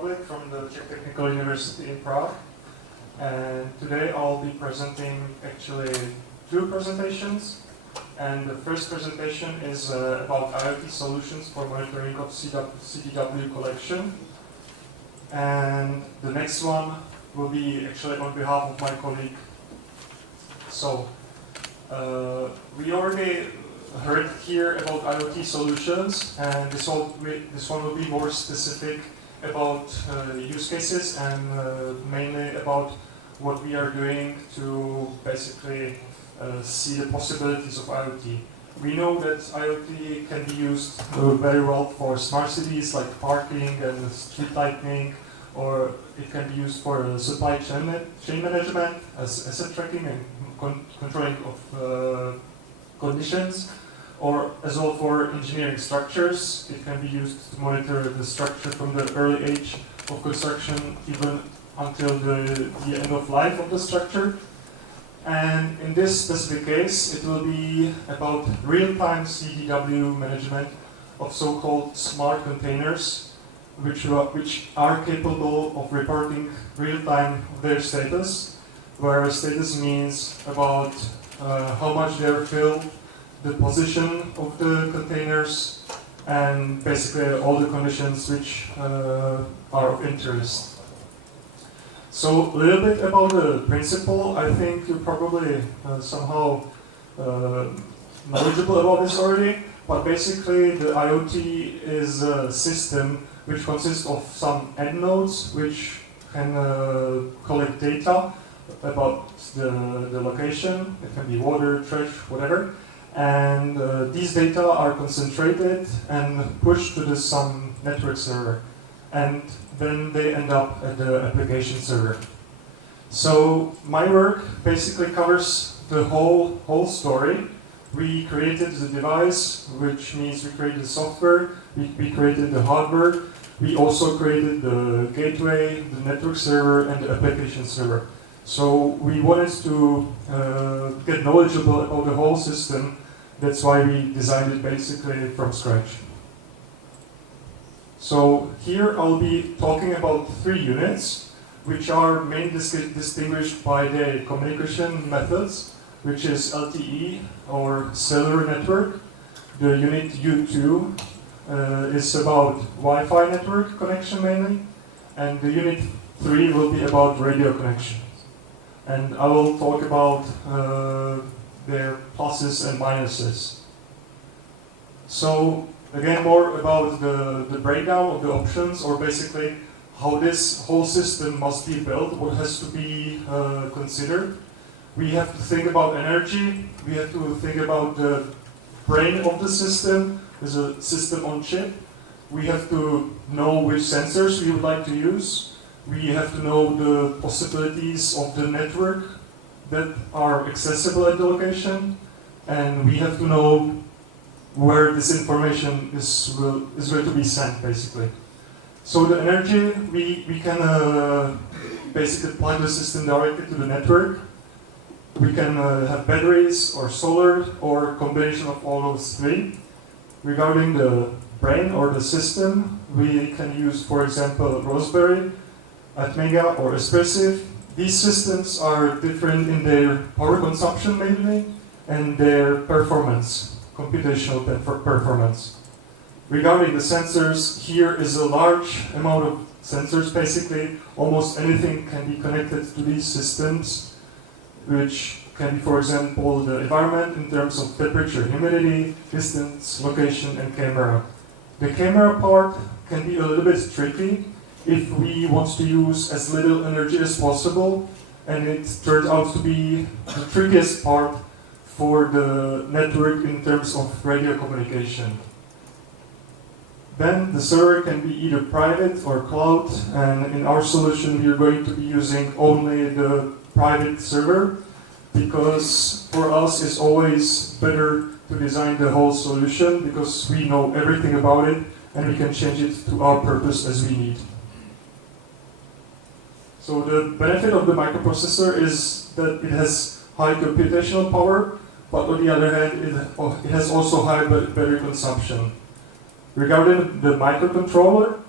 Pavel from the Czech Technical University in Prague. And today I'll be presenting actually two presentations. And the first presentation is about IoT solutions for monitoring of CDW collection. And the next one will be actually on behalf of my colleague. So, we already heard here about IoT solutions, and this one will be more specific about use cases and mainly about what we are doing to basically see the possibilities of IoT. We know that IoT can be used very well for smart cities like parking and street lighting, or it can be used for supply chain management as asset tracking and controlling of conditions, or as well for engineering structures. It can be used to monitor the structure from the early age of construction even until the end of life of the structure. And in this specific case, it will be about real-time CDW management of so-called smart containers, which are capable of reporting real-time their status, where status means about how much they're filled, the position of the containers, and basically all the conditions which are of interest. So a little bit about the principle. I think you're probably somehow knowledgeable about this already, but basically the IoT is a system which consists of some end nodes which can collect data about the location. It can be water, trash, whatever. And these data are concentrated and pushed to some network server. And then they end up at the application server. So my work basically covers the whole story. We created the device, which means we created the software, we created the hardware, we also created the gateway, the network server, and the application server. So we wanted to get knowledgeable about the whole system. That's why we designed it basically from scratch. So here I'll be talking about 3 units, which are mainly distinguished by their communication methods, which is LTE or cellular network. The unit U2 is about Wi-Fi network connection mainly, and the unit 3 will be about radio connection. And I will talk about their pluses and minuses. So again, more about the breakdown of the options, or basically how this whole system must be built, what has to be considered. We have to think about energy, we have to think about the brain of the system, there's a system on chip. We have to know which sensors we would like to use. We have to know the possibilities of the network that are accessible at the location, and we have to know where this information is going to be sent, basically. So the energy, we can basically plug the system directly to the network. We can have batteries or solar or combination of all those 3. Regarding the brain or the system, we can use, for example, Raspberry, Atmega, or Espressif. These systems are different in their power consumption mainly and their performance, computational performance. Regarding the sensors, here is a large amount of sensors. Basically, almost anything can be connected to these systems, which can be, for example, the environment in terms of temperature, humidity, distance, location, and camera. The camera part can be a little bit tricky if we want to use as little energy as possible, and it turned out to be the trickiest part for the network in terms of radio communication. Then the server can be either private or cloud, and in our solution we are going to be using only the private server, because for us it's always better to design the whole solution, because we know everything about it and we can change it to our purpose as we need. So the benefit of the microprocessor is that it has high computational power, but on the other hand, it has also high battery consumption. Regarding the microcontroller,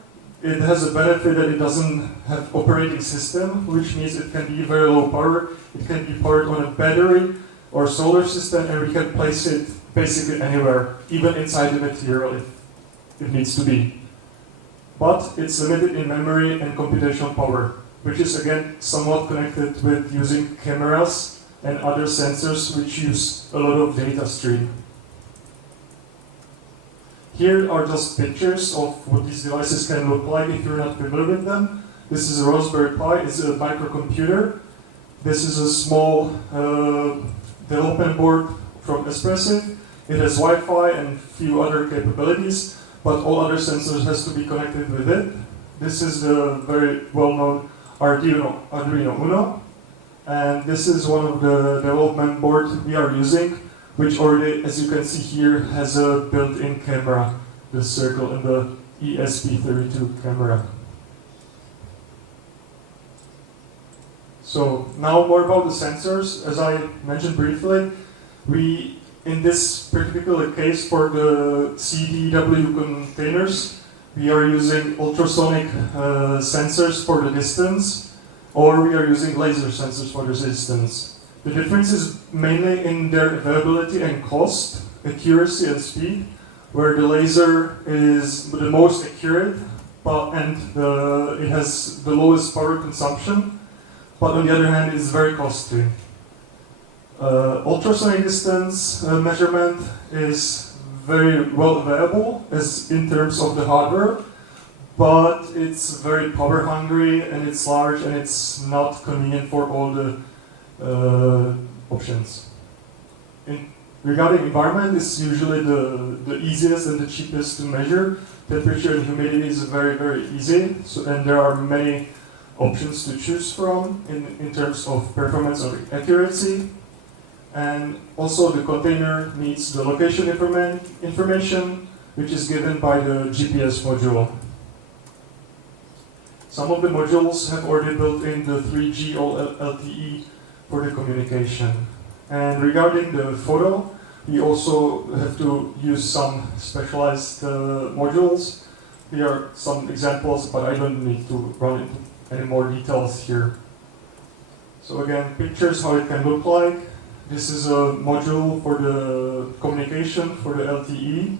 It has a benefit that it doesn't have operating system, which means it can be very low power. It can be powered on a battery or solar system, and we can place it basically anywhere, even inside the material if it needs to be. But it's limited in memory and computational power, which is again somewhat connected with using cameras and other sensors which use a lot of data stream. Here are just pictures of what these devices can look like if you're not familiar with them. This is a Raspberry Pi, it's a microcomputer. This is a small development board from Espressif. It has Wi-Fi and a few other capabilities, but all other sensors has to be connected with it. This is the very well-known Arduino Uno, and this is one of the development boards we are using, which already, as you can see here, has a built-in camera, the circle and the ESP32 camera. So now more about the sensors. As I mentioned briefly, we, in this particular case for the CDW containers, we are using ultrasonic sensors for the distance, or we are using laser sensors for the distance. The difference is mainly in their availability and cost, accuracy and speed, where the laser is the most accurate and it has the lowest power consumption, but on the other hand it's very costly. Ultrasonic distance measurement is very well available as in terms of the hardware, but it's very power hungry and it's large and it's not convenient for all the options. Regarding environment, it's usually the easiest and the cheapest to measure. Temperature and humidity is very, very easy, and there are many options to choose from in terms of performance or accuracy. And also the container needs the location information, which is given by the GPS module. Some of the modules have already built in the 3G or LTE for the communication. And regarding the photo, we also have to use some specialized modules. Here are some examples, but I don't need to run into any more details here. So again, pictures, how it can look like. This is a module for the communication for the LTE.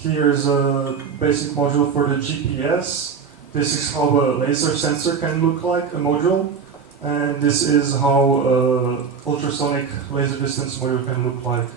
Here's a basic module for the GPS. This is how a laser sensor can look like, a module. And this is how ultrasonic laser distance module can look like.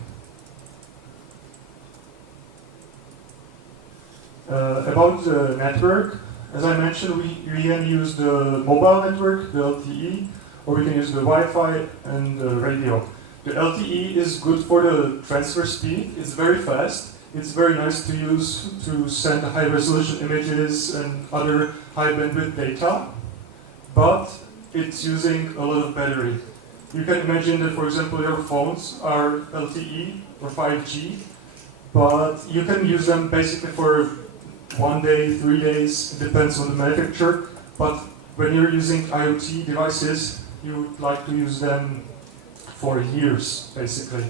About the network, as I mentioned, we can use the mobile network, the LTE, or we can use the Wi-Fi and the radio. The LTE is good for the transfer speed. It's very fast. It's very nice to use to send high-resolution images and other high-bandwidth data, but it's using a lot of battery. You can imagine that, for example, your phones are LTE or 5G, but you can use them basically for 1 day, 3 days, it depends on the manufacturer. But when you're using IoT devices, you would like to use them for years, basically.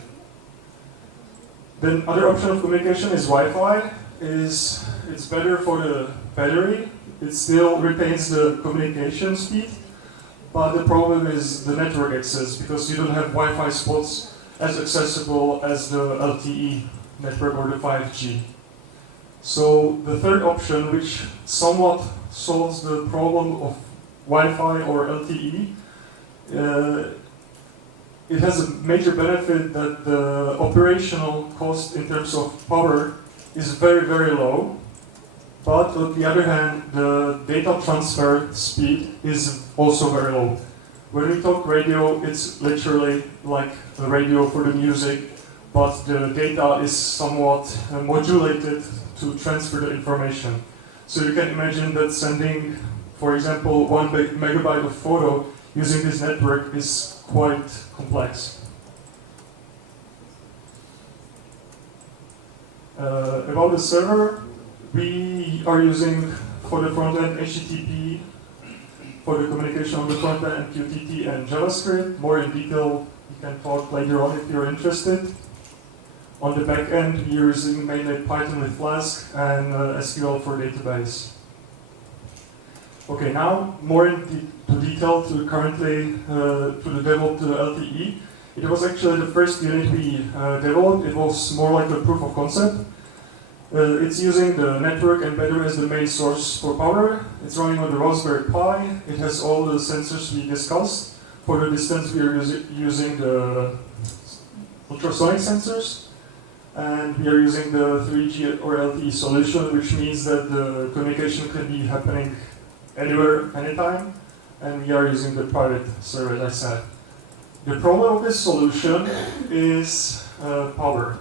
Then other option of communication is Wi-Fi. It's better for the battery. It still retains the communication speed, but the problem is the network access, because you don't have Wi-Fi spots as accessible as the LTE network or the 5G. So the third option, which somewhat solves the problem of Wi-Fi or LTE, it has a major benefit that the operational cost in terms of power is very, very low. But on the other hand, the data transfer speed is also very low. When we talk radio, it's literally like a radio for the music, but the data is somewhat modulated to transfer the information. So you can imagine that sending, for example, 1 megabyte of photo using this network is quite complex. About the server, we are using for the front end HTTP, for the communication on the front end, QTT and JavaScript. More in detail, you can talk later on if you're interested. On the back end, we're using mainly Python with Flask and SQL for database. Okay, now more into detail to currently to the developed LTE. It was actually the first unit we developed. It was more like a proof of concept. It's using the network and battery as the main source for power. It's running on the Raspberry Pi. It has all the sensors we discussed. For the distance, we are using the ultrasonic sensors. And we are using the 3G or LTE solution, which means that the communication can be happening anywhere, anytime. And we are using the private server, as I said. The problem of this solution is power.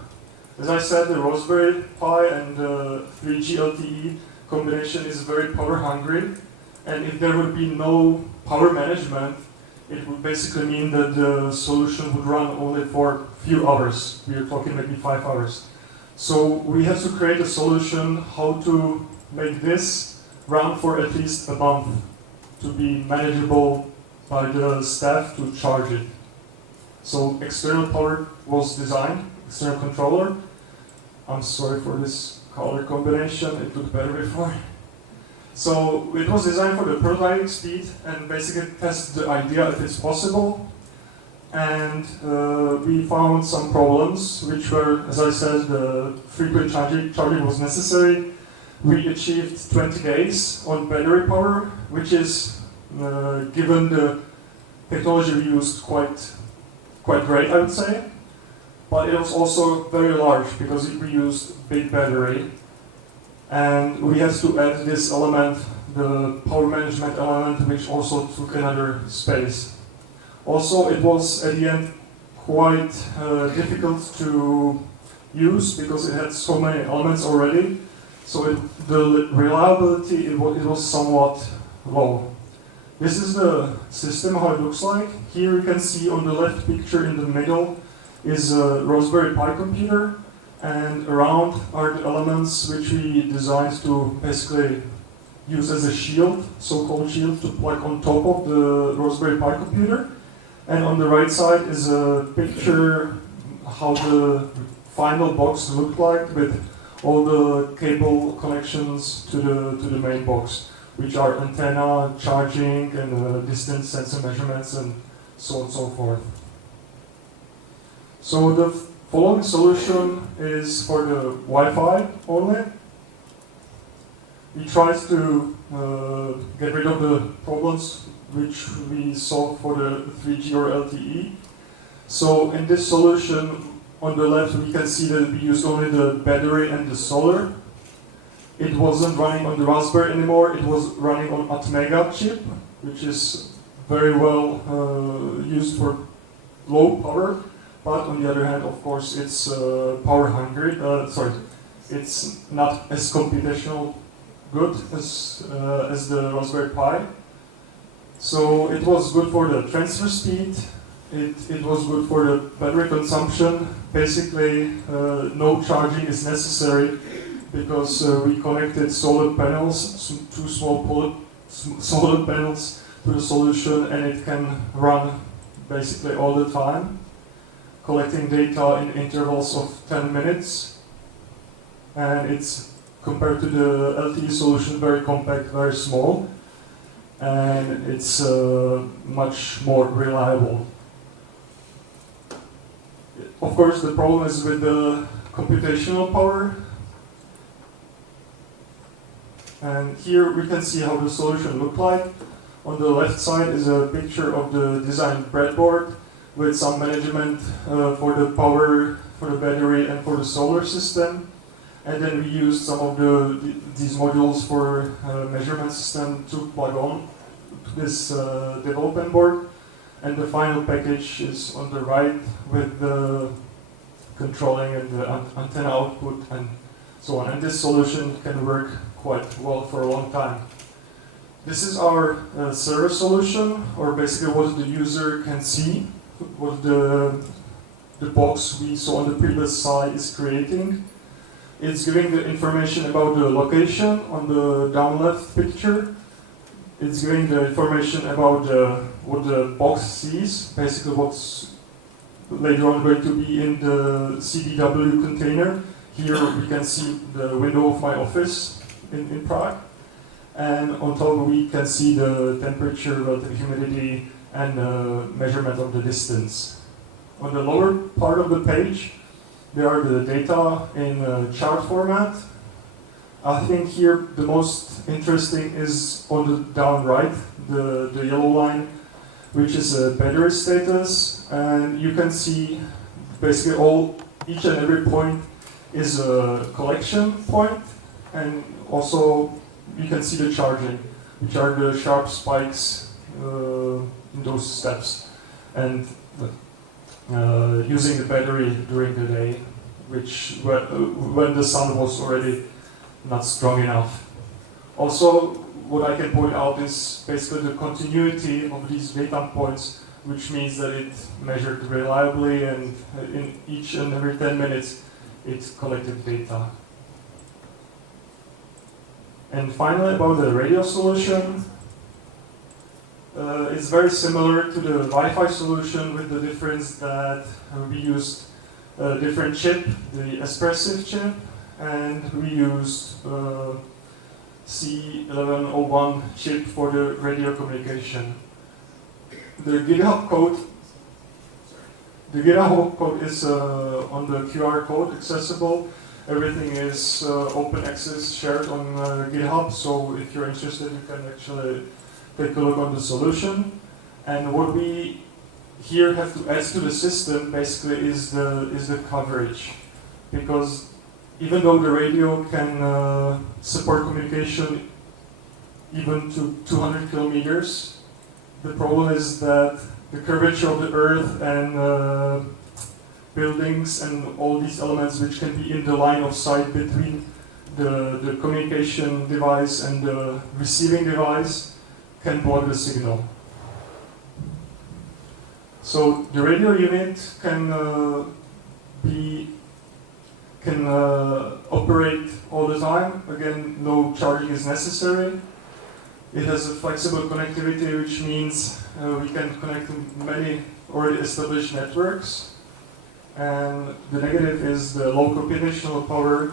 As I said, the Raspberry Pi and the 3G LTE combination is very power hungry, and if there would be no power management, it would basically mean that the solution would run only for a few hours. We are talking maybe 5 hours. So we have to create a solution how to make this run for at least a month to be manageable by the staff to charge it. So external power was designed, external controller. I'm sorry for this color combination, it looked better before. So it was designed for the prototyping speed and basically test the idea if it's possible. And we found some problems, which were, as I said, the frequent charging was necessary. We achieved 20 days on battery power, which is, given the technology we used, quite great, I would say. But it was also very large because we used big battery. And we had to add this element, the power management element, which also took another space. Also, it was at the end quite difficult to use because it had so many elements already. So the reliability, it was somewhat low. This is the system, how it looks like. Here you can see on the left picture in the middle is a Raspberry Pi computer, and around are the elements which we designed to basically use as a shield, so-called shield, to plug on top of the Raspberry Pi computer. And on the right side is a picture how the final box looked like with all the cable connections to the main box, which are antenna, charging, and distance sensor measurements, and so on and so forth. So the following solution is for the Wi-Fi only. We tried to get rid of the problems which we saw for the 3G or LTE. So in this solution, on the left we can see that we used only the battery and the solar. It wasn't running on the Raspberry anymore, it was running on Atmega chip, which is very well used for low power. But on the other hand, of course, it's power hungry. It's not as computational good as the Raspberry Pi. So it was good for the transfer speed. It was good for the battery consumption. Basically, no charging is necessary because we connected solar panels, two small solar panels, to the solution, and it can run basically all the time, collecting data in intervals of 10 minutes. And it's, compared to the LTE solution, very compact, very small, and it's much more reliable. Of course, the problem is with the computational power. And here we can see how the solution looked like. On the left side is a picture of the design breadboard with some management for the power, for the battery, and for the solar system. And then we used some of these modules for measurement system to plug on to this development board. And the final package is on the right with the controlling and the antenna output and so on. And this solution can work quite well for a long time. This is our server solution, or basically what the user can see, what the box we saw on the previous slide is creating. It's giving the information about the location on the down left picture. It's giving the information about what the box sees, basically what's later on going to be in the CDW container. Here we can see the window of my office in Prague. And on top we can see the temperature, relative humidity, and measurement of the distance. On the lower part of the page, there are the data in chart format. I think here the most interesting is on the down right, the yellow line, which is a battery status, and you can see basically each and every point is a collection point, and also you can see the charging, which are the sharp spikes in those steps, and using the battery during the day, which when the sun was already not strong enough. Also, what I can point out is basically the continuity of these data points, which means that it measured reliably, and in each and every 10 minutes it collected data. And finally, about the radio solution, it's very similar to the Wi-Fi solution, with the difference that we used a different chip, the espressive chip, and we used C1101 chip for the radio communication. The GitHub code is on the QR code accessible. Everything is open access, shared on GitHub, so if you're interested, you can actually take a look on the solution. And what we here have to add to the system basically is the coverage, because even though the radio can support communication even to 200 kilometers, the problem is that the curvature of the Earth and buildings and all these elements which can be in the line of sight between the communication device and the receiving device can block the signal. So the radio unit can operate all the time. Again, no charging is necessary. It has a flexible connectivity, which means we can connect to many already established networks. And the negative is the low computational power,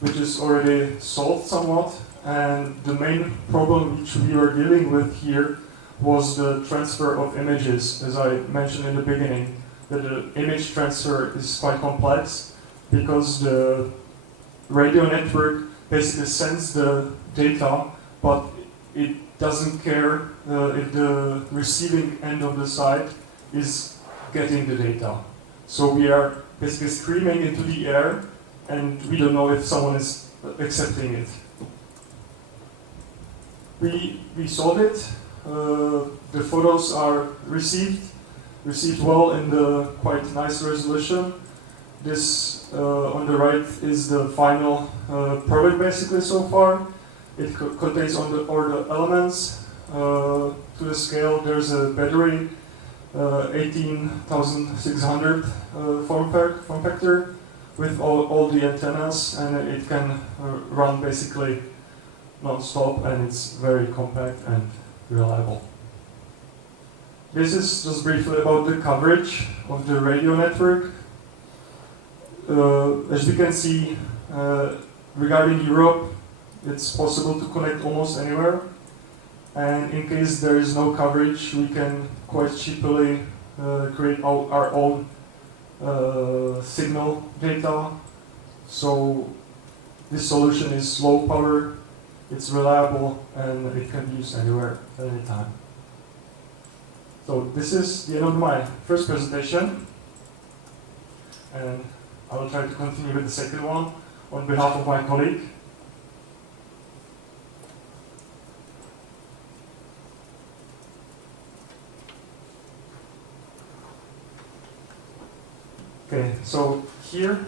which is already solved somewhat. And the main problem which we are dealing with here was the transfer of images, as I mentioned in the beginning, that the image transfer is quite complex, because the radio network basically sends the data, but it doesn't care if the receiving end of the site is getting the data. So we are basically screaming into the air, and we don't know if someone is accepting it. We solved it. The photos are received well in the quite nice resolution. This on the right is the final product basically so far. It contains all the elements to the scale. There's a battery, 18,600 form factor with all the antennas, and it can run basically non-stop, and it's very compact and reliable. This is just briefly about the coverage of the radio network. As you can see, regarding Europe, it's possible to connect almost anywhere. And in case there is no coverage, we can quite cheaply create our own signal data. So this solution is low power, it's reliable, and it can be used anywhere, at any time. So this is the end of my first presentation. And I will try to continue with the second one on behalf of my colleague. Okay, so here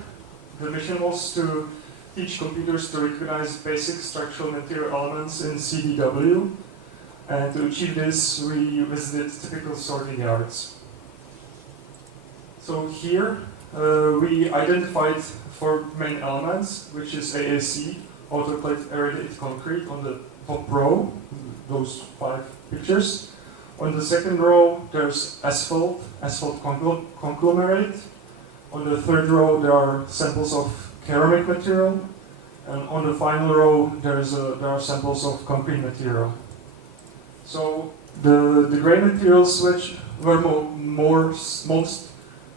the mission was to teach computers to recognize basic structural material elements in CDW, and to achieve this we visited typical sorting yards. So here we identified 4 main elements, which is AAC, autoclaved aerated concrete, on the top row, those 5 pictures. On the second row there's asphalt conglomerate. On the third row there are samples of ceramic material, And on the final row, there are samples of concrete material. So the gray materials which were most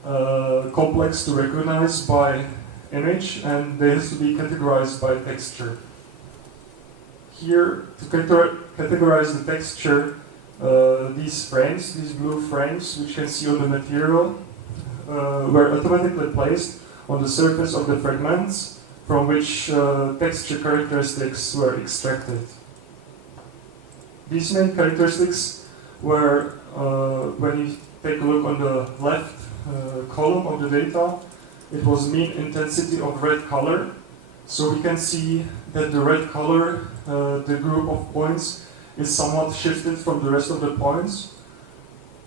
complex to recognize by image, and they have to be categorized by texture. Here, to categorize the texture, these frames, these blue frames, which you can see on the material, were automatically placed on the surface of the fragments from which texture characteristics were extracted. These main characteristics were, when you take a look on the left column of the data, it was mean intensity of red color. So we can see that the red color, the group of points, is somewhat shifted from the rest of the points.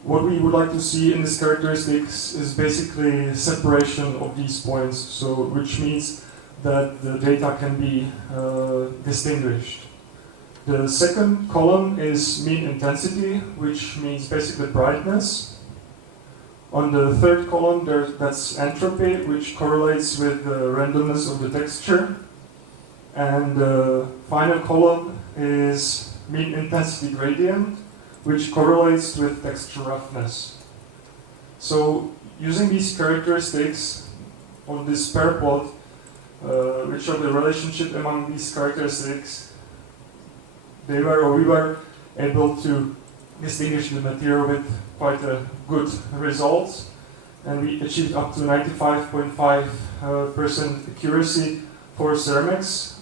What we would like to see in this characteristics is basically separation of these points, so which means that the data can be distinguished. The second column is mean intensity, which means basically brightness. On the third column, that's entropy, which correlates with the randomness of the texture. And the final column is mean intensity gradient, which correlates with texture roughness. So using these characteristics on this pair plot, which show the relationship among these characteristics, we were able to distinguish the material with quite a good results, and we achieved up to 95.5% accuracy for ceramics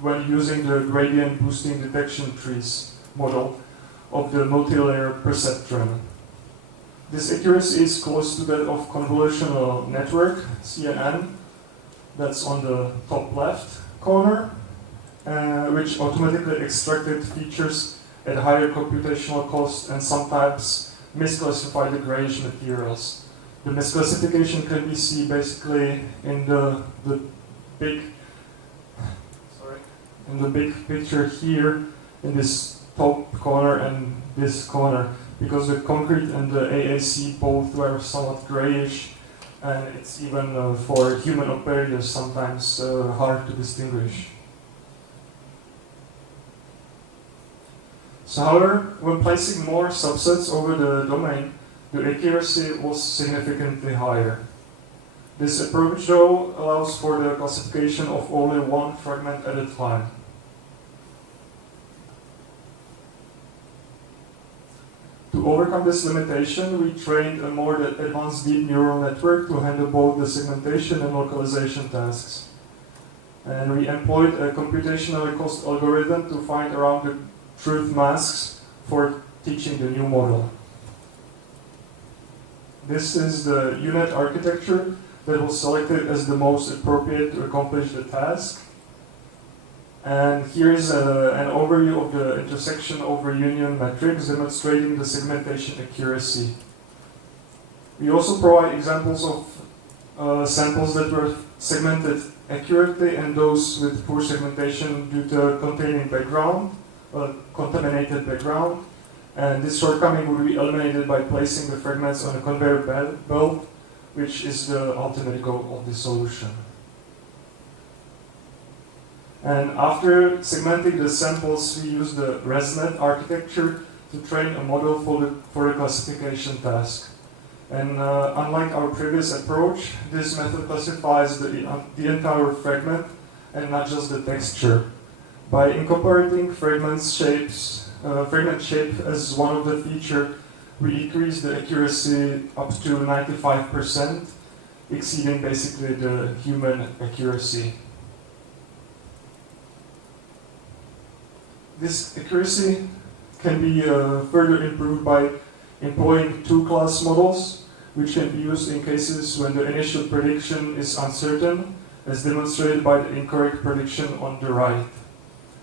when using the gradient boosting detection trees model of the multi-layer perceptron. This accuracy is close to that of convolutional network, CNN, that's on the top left corner, which automatically extracted features at higher computational cost and sometimes misclassify the grayish materials. The misclassification can be seen basically in the big picture here in this top corner and this corner, because the concrete and the AAC both were somewhat grayish, and it's even for human operators sometimes hard to distinguish. So however, when placing more subsets over the domain, the accuracy was significantly higher. This approach, though, allows for the classification of only one fragment at a time. To overcome this limitation, we trained a more advanced deep neural network to handle both the segmentation and localization tasks. And we employed a computationally cost algorithm to find around the truth masks for teaching the new model. This is the unit architecture that was selected as the most appropriate to accomplish the task. And here is an overview of the intersection over union matrix demonstrating the segmentation accuracy. We also provide examples of samples that were segmented accurately and those with poor segmentation due to containing background, contaminated background. And this shortcoming will be eliminated by placing the fragments on a conveyor belt, which is the ultimate goal of the solution. And after segmenting the samples, we use the ResNet architecture to train a model for the classification task. And unlike our previous approach, this method classifies the entire fragment and not just the texture. By incorporating fragment shape as one of the features, we increase the accuracy up to 95%, exceeding basically the human accuracy. This accuracy can be further improved by employing two-class models, which can be used in cases when the initial prediction is uncertain, as demonstrated by the incorrect prediction on the right.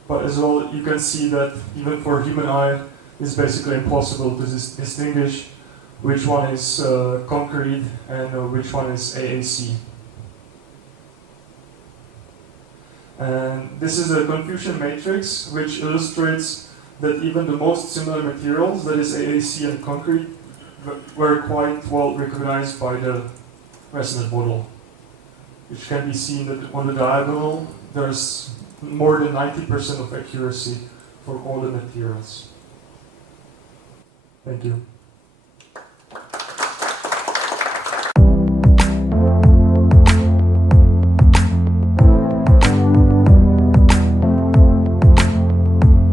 But as well, you can see that even for human eye, it's basically impossible to distinguish which one is concrete and which one is AAC. And this is a confusion matrix which illustrates that even the most similar materials, that is AAC and concrete, were quite well recognized by the ResNet model, which can be seen on the diagonal there's more than 90% of accuracy for all the materials. Thank you.